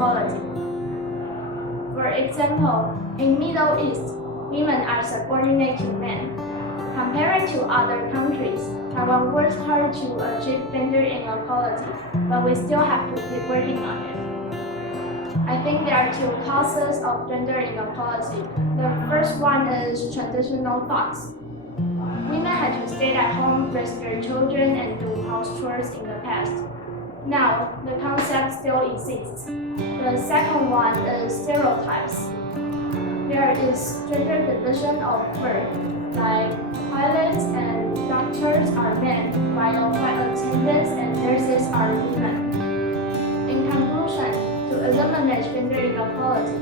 inequality. For example, in Middle East, women are subordinate to men. Compared to other countries, Taiwan works hard to achieve gender inequality, but we still have to keep working on it. I think there are two causes of gender inequality. The first one is traditional thoughts. Women had to stay at home, raise their children, and do house chores in the past. Now, the concept still exists. The second one is stereotypes. There is gender division of work, like pilots and doctors are men, while flight attendants and nurses are women. In conclusion, to eliminate gender inequality,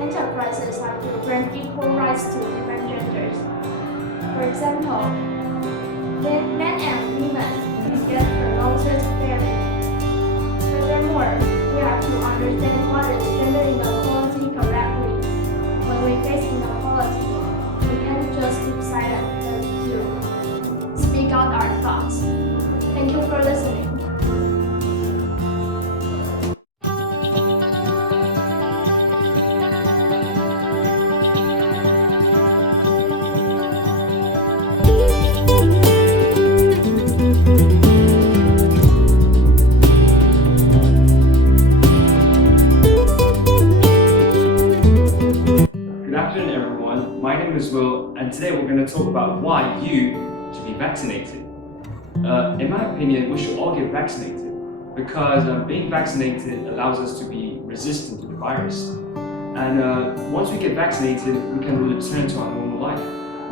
enterprises have to grant equal rights to different genders. For example, men and women can get promoted fairly. Furthermore, we have to understand what is gender inequality correctly. When we face inequality, we can't just keep silent, but to speak out our thoughts. Thank you for listening. My name is Will, and today we're going to talk about why you should be vaccinated. In my opinion, we should all get vaccinated because being vaccinated allows us to be resistant to the virus. And once we get vaccinated, we can return to our normal life.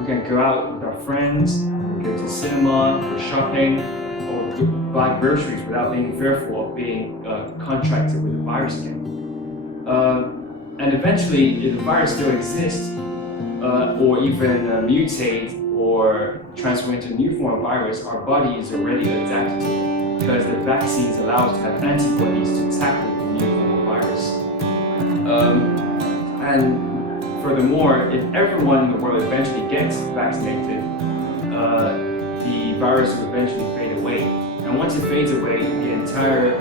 We can go out with our friends, go to cinema, go shopping, or buy groceries without being fearful of being contracted with the virus again. And eventually, if the virus still exists, or even mutate or transform into a new form of virus, our body is already adapted to it because the vaccines allow us to have antibodies to tackle the new form of virus. And furthermore, if everyone in the world eventually gets vaccinated, the virus will eventually fade away. And once it fades away, the entire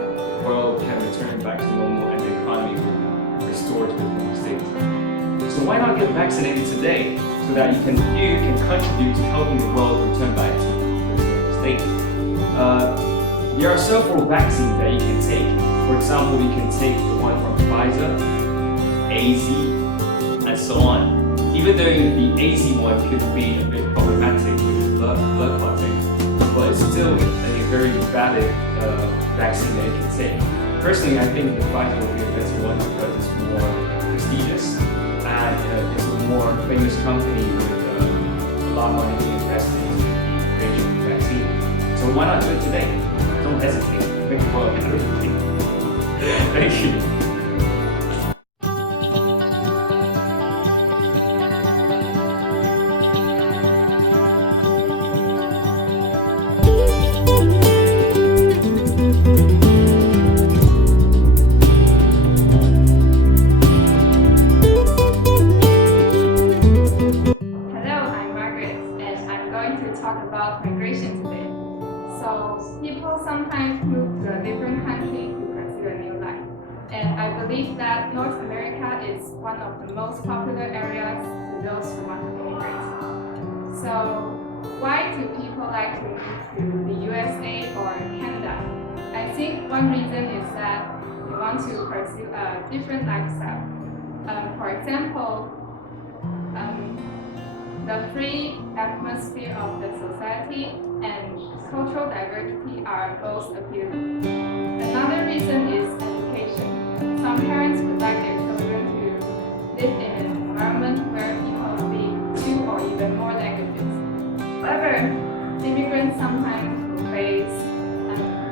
world can return back to normal and the economy will be restored to the normal state. So why not get vaccinated today so that you can contribute to helping the world return back to the normal state? There are several vaccines that you can take. For example, you can take the one from Pfizer, AZ, and so on. Even though the AZ one could be a bit problematic with blood clotting, but it's still a very valid vaccine that you can take. Personally, I think the Pfizer will be a better one because it's more prestigious. And it's a more famous company with a lot of money to invest into the creation of the vaccine. So why not do it today? Don't hesitate. Make the world a better place. Thank you. Migration today. So people sometimes move to a different country to pursue a new life. And I believe that North America is one of the most popular areas to those who want to immigrate. So why do people like to move to the USA or Canada? I think one reason is that they want to pursue a different lifestyle. For example, the free atmosphere of the society and cultural diversity are both appealing. Another reason is education. Some parents would like their children to live in an environment where people speak two or even more languages. However, immigrants sometimes will face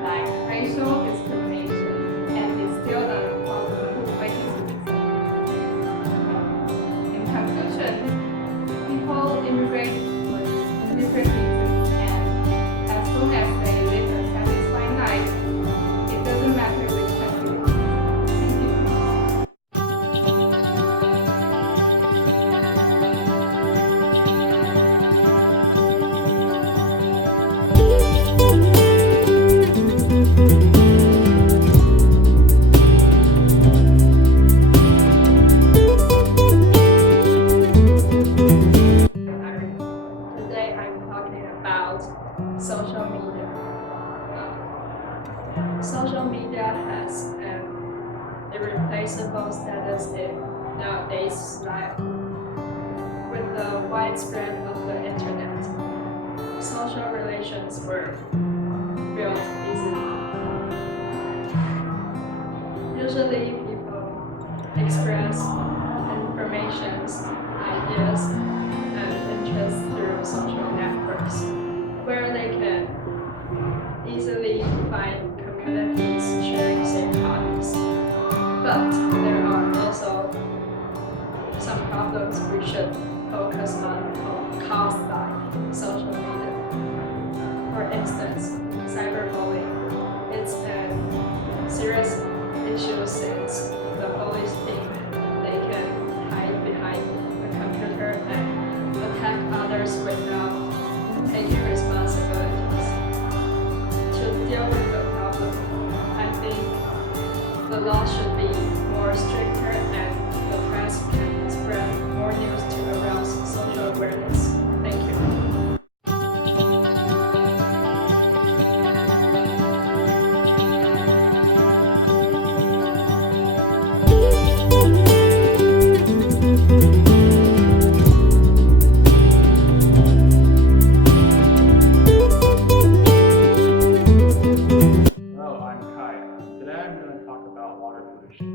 like racial discrimination, and it's still a problem waiting to be solved. In conclusion, people immigrate for different reasons, and as long as they live a satisfying life, it doesn't matter which country. Thank you. today's style. With the widespread of the internet, social relations were built easily. Usually people express informations, ideas, and interests through social networks, where they can easily find communities sharing same hobbies. But there are also some problems we should focus on caused by social media. For instance, cyberbullying. It's a serious issue since the bullies think they can hide behind the computer and attack others without taking responsibilities. To deal with the problem, I think the law should be more stricter and the press can spread more news to arouse social awareness. Thank you. Hello, I'm Kai. Today I'm going to talk about water pollution.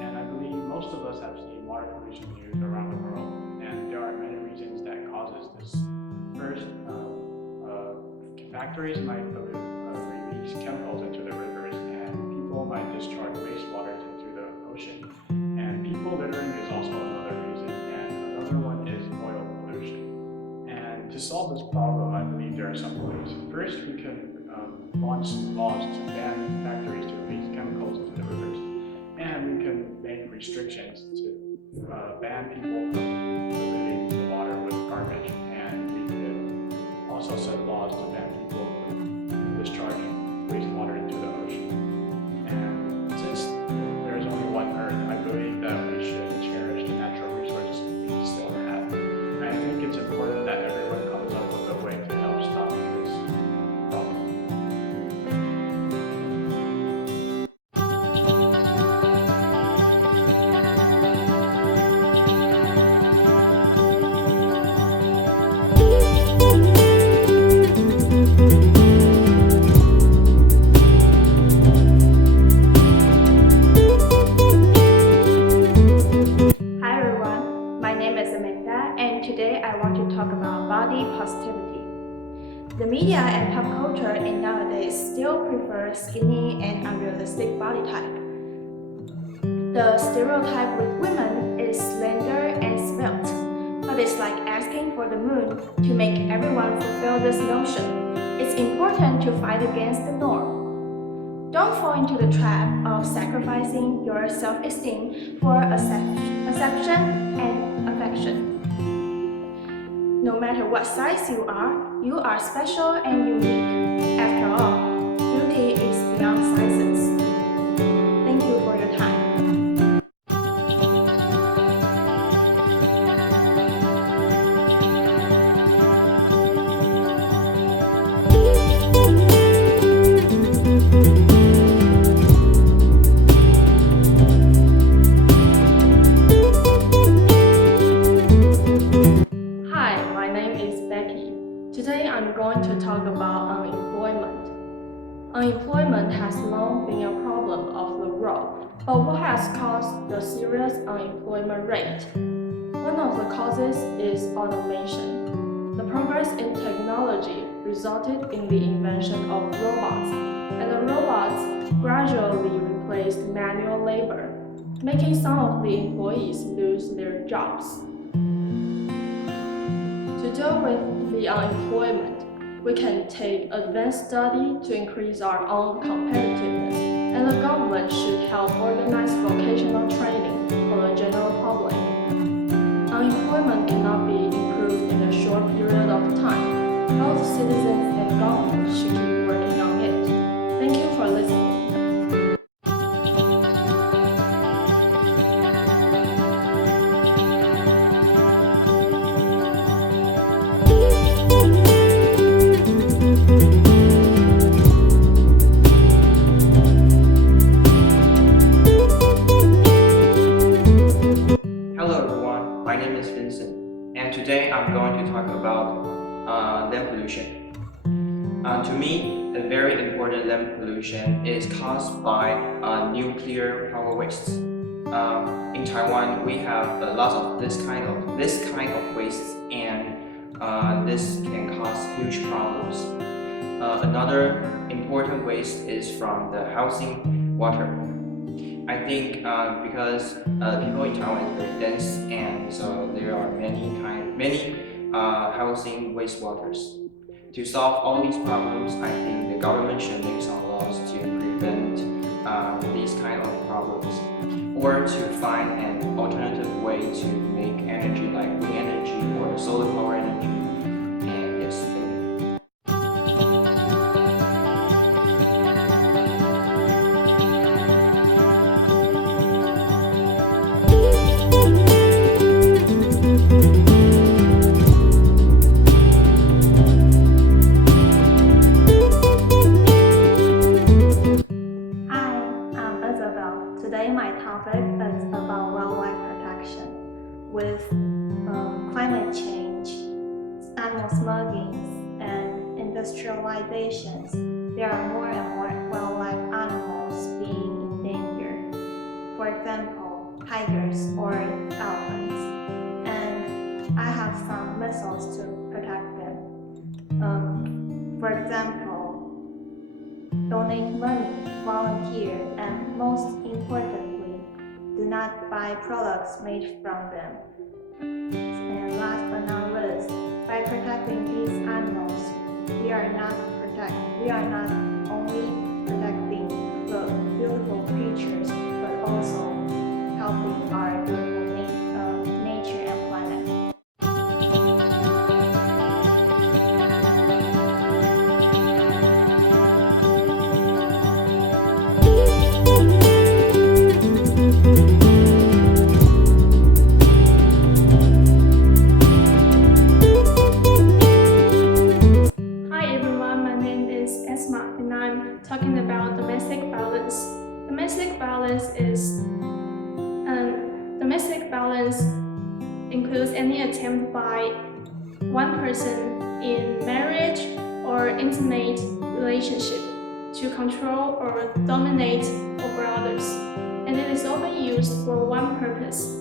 And I believe most of us have seen water pollution news around the world. And there are many reasons that causes this. First, factories might release chemicals into the rivers, and people might discharge wastewaters into the ocean. And people littering is also another reason. And another one is oil pollution. And to solve this problem, I believe there are some ways. First, we can launch laws to ban factories to release chemicals into the rivers, and we can make restrictions to ban people from polluting the water with garbage, and we could also set laws to ban people from discharging wastewater into the ocean. And since there is only one Earth, I believe that we should cherish the natural resources we still have. And I think it's important that everyone comes up with a way to help stop this problem. Hi everyone, my name is Amanda, and today I want to talk about body positivity. The media and pop culture in nowadays still prefer skinny and unrealistic body type. The stereotype with women is slender and svelte, but it's like asking for the moon to make everyone fulfill this notion. It's important to fight against the norm. Don't fall into the trap of sacrificing your self-esteem for acceptance and affection. No matter what size you are special and unique. After all, beauty is beyond sizes. Thank you for your time. Hi, my name is Becky. Today I'm going to talk about unemployment. Unemployment has long been a problem of the world, but what has caused the serious unemployment rate? One of the causes is automation. The progress in technology resulted in the invention of robots, and the robots gradually replaced manual labor, making some of the employees lose their jobs. To deal with the unemployment, we can take advanced study to increase our own competitiveness, and the government should help organize vocational training for the general public. Unemployment cannot be improved in a short period of time. Both citizens and government should keep working on it. Thank you for listening. Hello everyone. and today I'm going to talk about land pollution. To me, a very important land pollution is caused by nuclear power wastes. In Taiwan, we have a lot of this kind of wastes, and this can cause huge problems. Another important waste is from the housing water. I think because people in Taiwan is very dense, and so there are many housing wastewaters. To solve all these problems, I think the government should make some laws to prevent these kind of problems, or to find an alternative way to make energy like wind energy or solar power energy. And yes, thank you. Today my topic is about wildlife protection. With climate change, animal smuggling, and industrializations, there are more and more wildlife animals being endangered. For example, tigers or elephants. And I have some methods to protect them. For example, donate money, volunteer, and most importantly, do not buy products made from them. And last but not least, by protecting these animals, we are not only protecting the beautiful creatures, but also helping our beautiful nature and planet. Talking about domestic violence. Domestic violence includes any attempt by one person in marriage or intimate relationship to control or dominate over others, and it is often used for one purpose,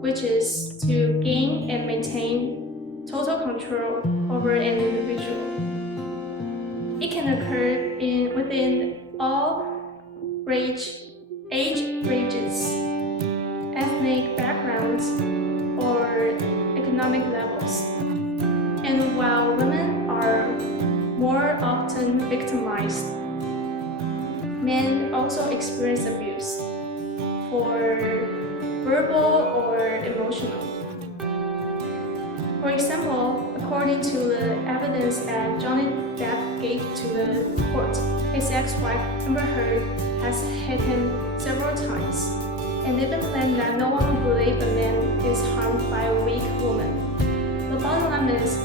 which is to gain and maintain total control over an individual. It can occur within all age ranges, ethnic backgrounds, or economic levels. And while women are more often victimized, men also experience abuse, for verbal or emotional. For example, according to the evidence that Johnny Depp gave to the court, his ex-wife Amber Heard has hit him several times, and even claimed that no one would believe a man is harmed by a weak woman. The bottom line is,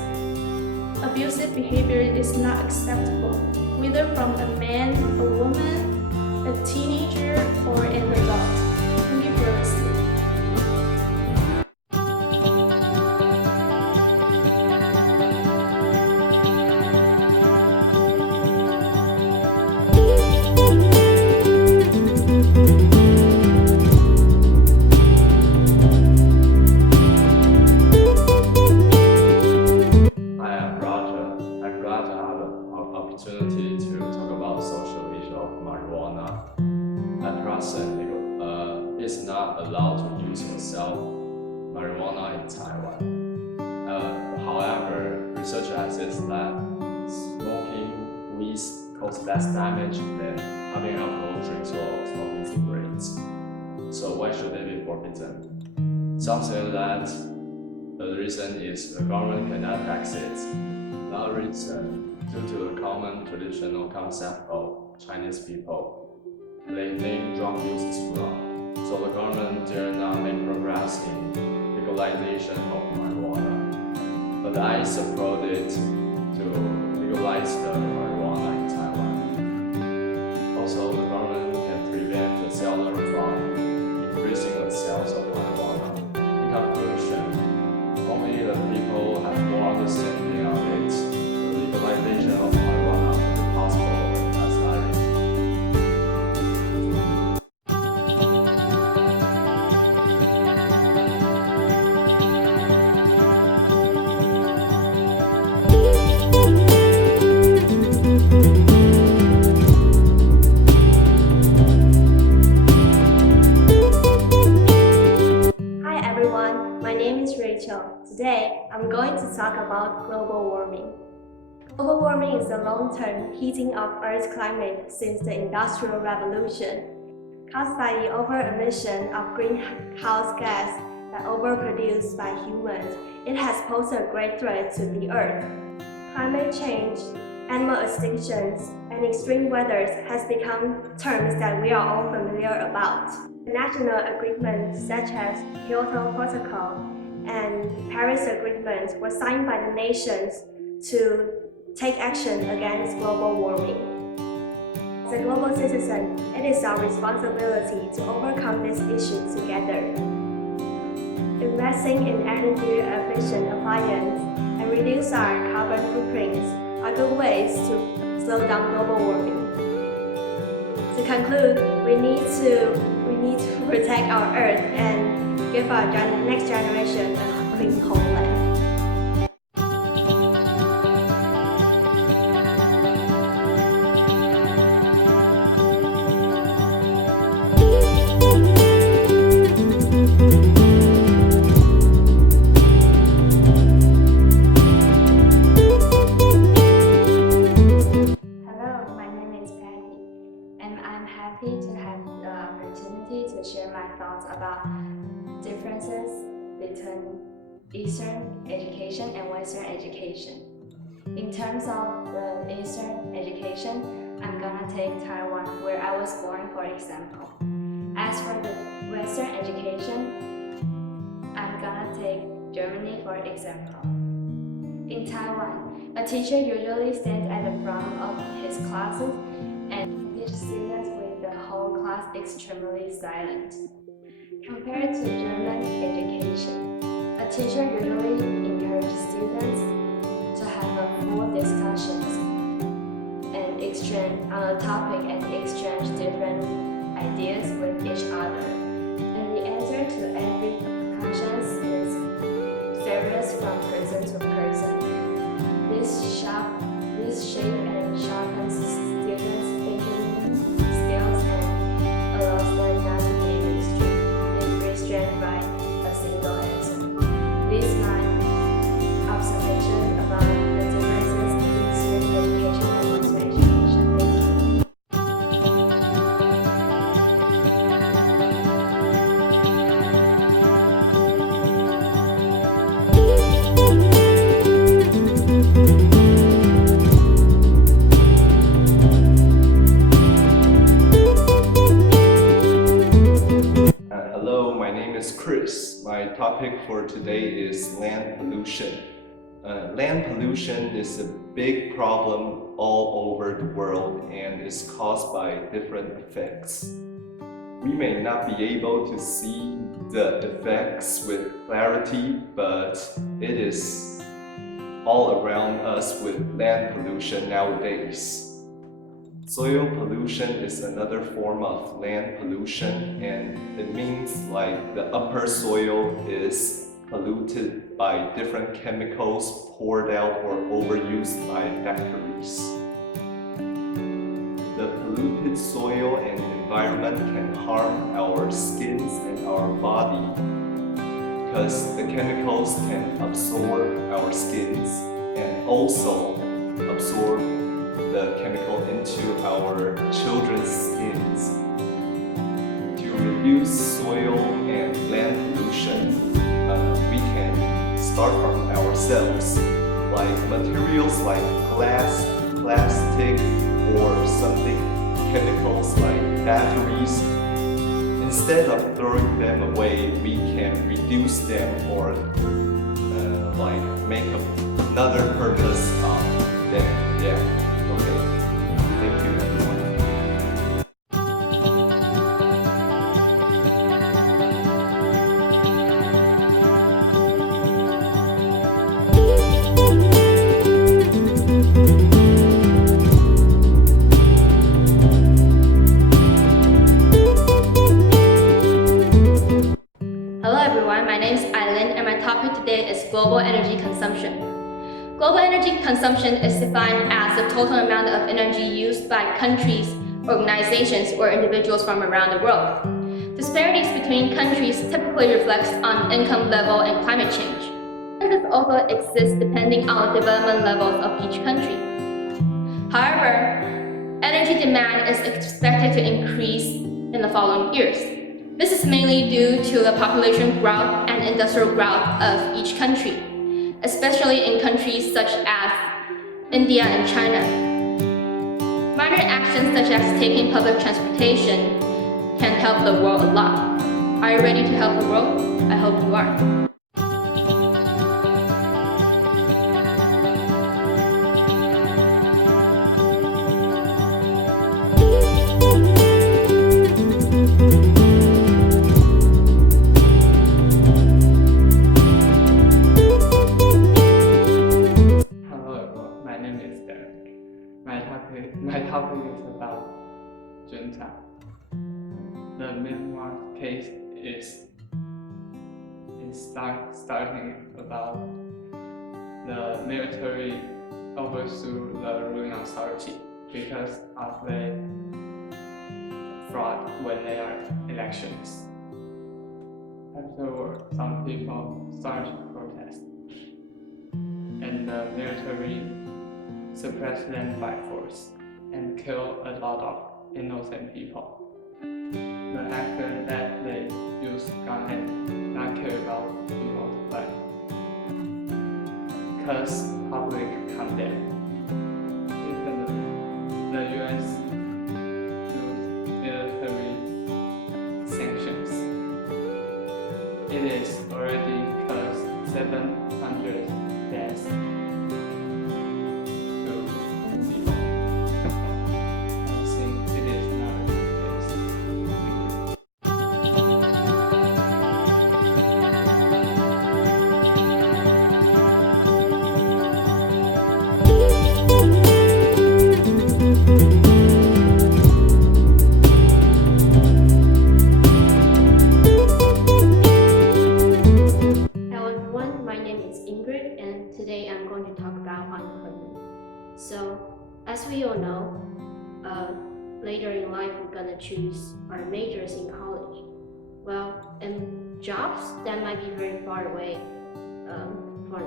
abusive behavior is not acceptable, whether from a man, a woman, a teenager, or an adult. Thank you for listening. Opportunity to talk about social issue of marijuana. At present, it's not allowed to use or sell marijuana in Taiwan. However, research has said that smoking weed causes less damage than having alcohol drinks or smoking cigarettes. So why should they be forbidden? Some say that the reason is the government cannot tax it. Another reason, due to the common traditional concept of Chinese people, they think drug use is wrong, so the government dare not make progress in legalization of marijuana. But I support it to legalize the marijuana in Taiwan. Also, the government can prevent the seller from increasing the sales of marijuana. In conclusion, only Rachel. Today, I'm going to talk about global warming. Global warming is the long-term heating of Earth's climate since the Industrial Revolution. Caused by the over-emission of greenhouse gas that overproduced by humans, it has posed a great threat to the Earth. Climate change, animal extinctions, and extreme weather has become terms that we are all familiar about. International agreements such as Kyoto Protocol and Paris Agreement were signed by the nations to take action against global warming. As a global citizen, it is our responsibility to overcome this issue together. Investing in energy-efficient appliances and reduce our carbon footprints are good ways to slow down global warming. To conclude, we need to protect our Earth and give our next generation a clean homeland. Hello, my name is Patty, and I'm happy to have the opportunity to share my thoughts about differences between Eastern education and Western education. In terms of the Eastern education, I'm gonna take Taiwan, where I was born, for example. As for the Western education, I'm gonna take Germany, for example. In Taiwan, a teacher usually stands at the front of his classes and teaches students with the whole class extremely silent. Compared to German education, a teacher usually encourages students to have a full discussions and exchange on a topic and exchange different ideas with each other. And the answer to every question is varies from person to person. This shape and sharpens students' thinking skills and allows them not to be restrained by a single answer. This is my observation about the differences in Eastern education and Western education. Thank you. Hello, my name is Chris. My topic for today is land pollution. Land pollution is a big problem all over the world and is caused by different effects. We may not be able to see the effects with clarity, but it is all around us with land pollution nowadays. Soil pollution is another form of land pollution, and it means like the upper soil is polluted by different chemicals poured out or overused by factories. The polluted soil and environment can harm our skins and our body because the chemicals can absorb our skins and also absorb the chemical into our children's skins. To reduce soil and land pollution, we can start from ourselves, like materials like glass, plastic, or something, chemicals like batteries. Instead of throwing them away, we can reduce them or like make another purpose of them. Yeah. Okay. Thank you, everyone. Hello everyone, my name is Eileen and my topic today is global energy consumption. Global energy consumption is defined as the total amount of energy used by countries, organizations, or individuals from around the world. Disparities between countries typically reflects on income level and climate change. differences also exist depending on the development levels of each country. However, energy demand is expected to increase in the following years. This is mainly due to the population growth and industrial growth of each country, especially in countries such as India and China. Minor actions such as taking public transportation can help the world a lot. Are you ready to help the world? I hope you are. My topic is about junta. The Myanmar case is starting about the military overthrew the ruling authority because of the fraud when there are elections. Afterward, some people started to protest, and the military suppressed them by force and kill a lot of innocent people. The after that they use gun and not care about people's life, because public condemn. Even the US used military sanctions. It is already caused 700 deaths. Today I'm going to talk about unemployment. So, as we all know, later in life we're gonna choose our majors in college. Well, and jobs that might be very far away from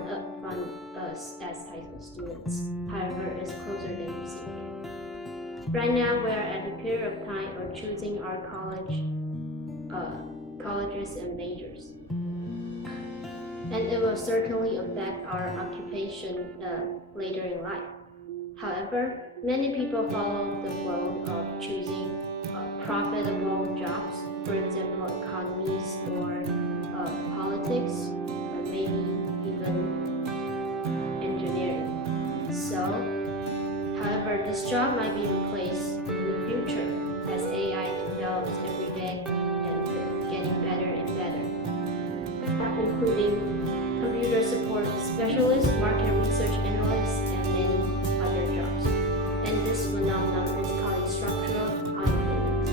us as high school students. However, it's closer than you think. Right now, we're at the period of time of choosing our colleges and majors. And it will certainly affect our occupation later in life. However, many people follow the flow of choosing profitable jobs, for example, economies or politics, or maybe even engineering. So, however, this job might be replaced in the future as AI develops every day and getting better and better, including computer support specialists, market research analysts, and many other jobs. And this phenomenon is called structural unemployment.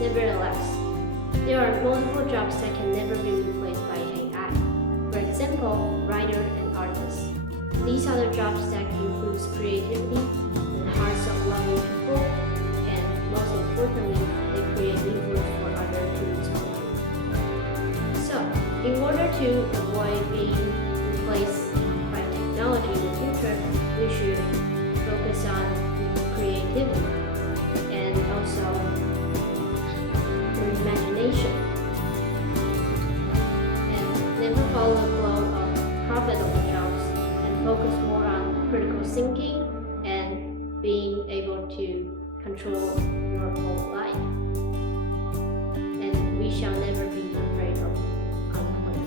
Nevertheless, there are multiple jobs that can never be replaced by AI. For example, writer and artists. These are the jobs that includes creativity in the hearts of loving people, and most importantly, they create influence for others to respond to. So, in order to avoid being replaced by technology in the future, we should focus on creativity and also imagination. And never follow the flow of profitable jobs and focus more on critical thinking and being able to control your whole life. And we shall never be afraid of unemployment.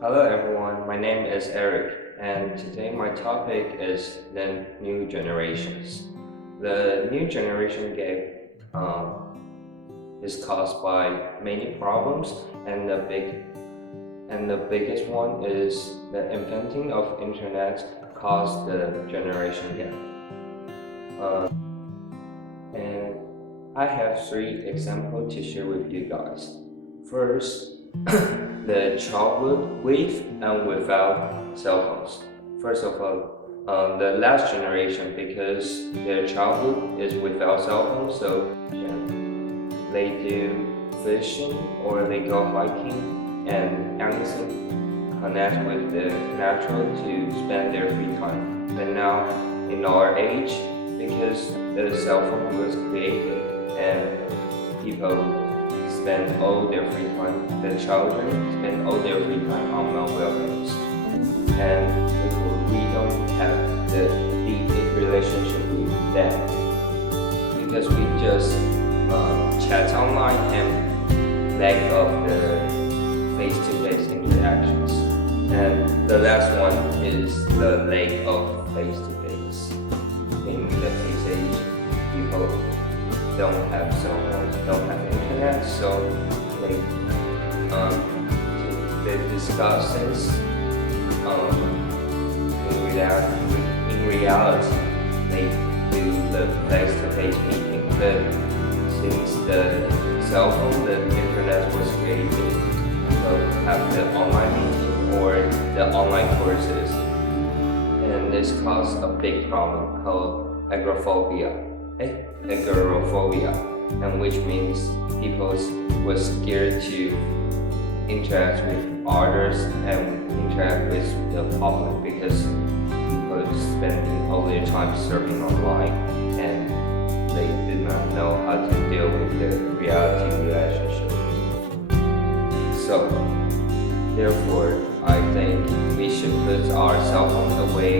Hello everyone, my name is Eric, and today my topic is the new generations. The new generation gap is caused by many problems, and the biggest one is the inventing of internet caused the generation gap. And I have 3 examples to share with you guys. First, the childhood with and without cell phones. First of all, the last generation, because their childhood is without cell phones, so they do fishing or they go hiking and anything connect with the natural to spend their free time. But now, in our age, because the cell phone was created and people spend all their free time, the children spend all their free time on mobile games. And we don't have the deep relationship with them because we just chat online and lack of the face-to-face interactions. And the last one is the lack of face-to-face. In the age, people don't have cell phones, don't have internet, so the discussions in reality they do the face-to-face meeting. But since the cell phone, the internet was created, people have the online meeting or the online courses, and this caused a big problem called agoraphobia, and which means people were scared to interact with others and interact with the public because people spending all their time surfing online and they did not know how to deal with the reality relationship. So, therefore, I think we should put our cell phones away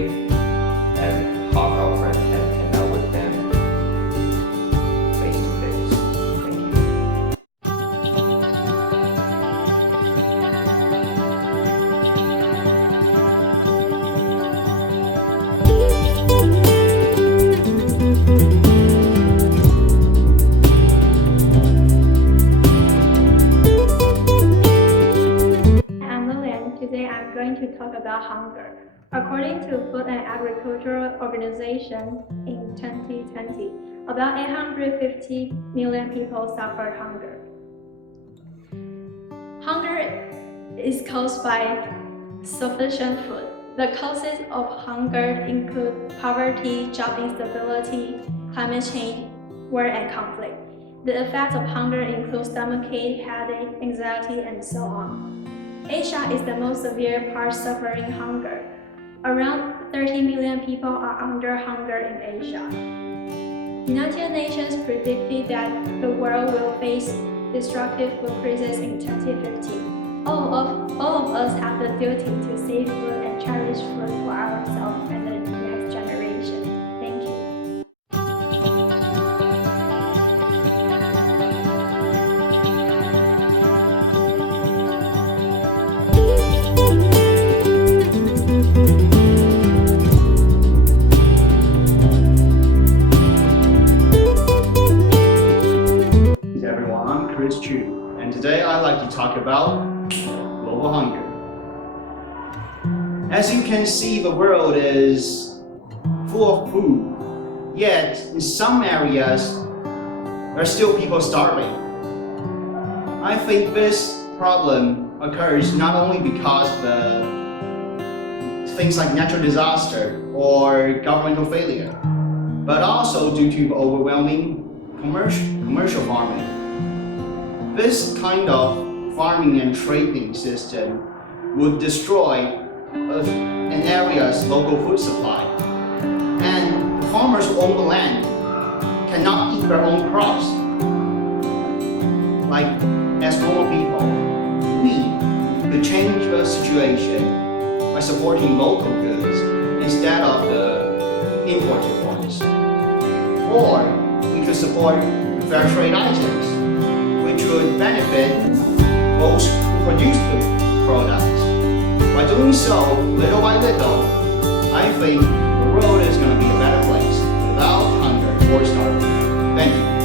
and hug our friends and hang out with them face to face. Thank you. Today I'm going to talk about hunger. According to Food and Agriculture Organization, in 2020, about 850 million people suffered hunger. Hunger is caused by sufficient food. The causes of hunger include poverty, job instability, climate change, war, and conflict. The effects of hunger include stomachache, headache, anxiety, and so on. Asia is the most severe part suffering hunger. Around 30 million people are under hunger in Asia. United Nations predicted that the world will face destructive food crisis in 2050. All of us have the duty to save food and cherish food for ourselves and the next generation. Thank you. And today I'd like to talk about global hunger. As you can see, the world is full of food, yet in some areas there are still people starving. I think this problem occurs not only because of things like natural disaster or governmental failure, but also due to overwhelming commercial farming. This kind of farming and trading system would destroy an area's local food supply. And the farmers who own the land cannot eat their own crops. Like, as normal people, we could change the situation by supporting local goods instead of the imported ones. Or we could support fair trade items, which would benefit those who produce the products. By doing so, little by little, I think the world is going to be a better place without hunger or starving. Thank you.